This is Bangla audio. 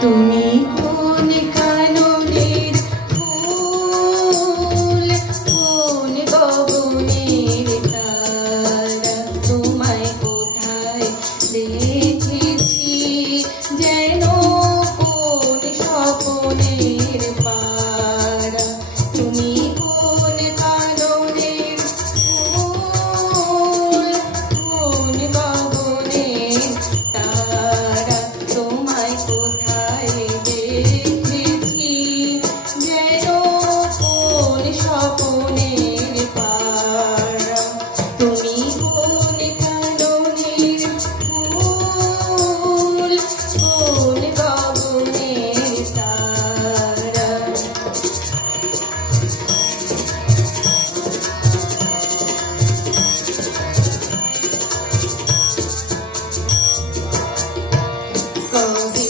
তুমি Oh.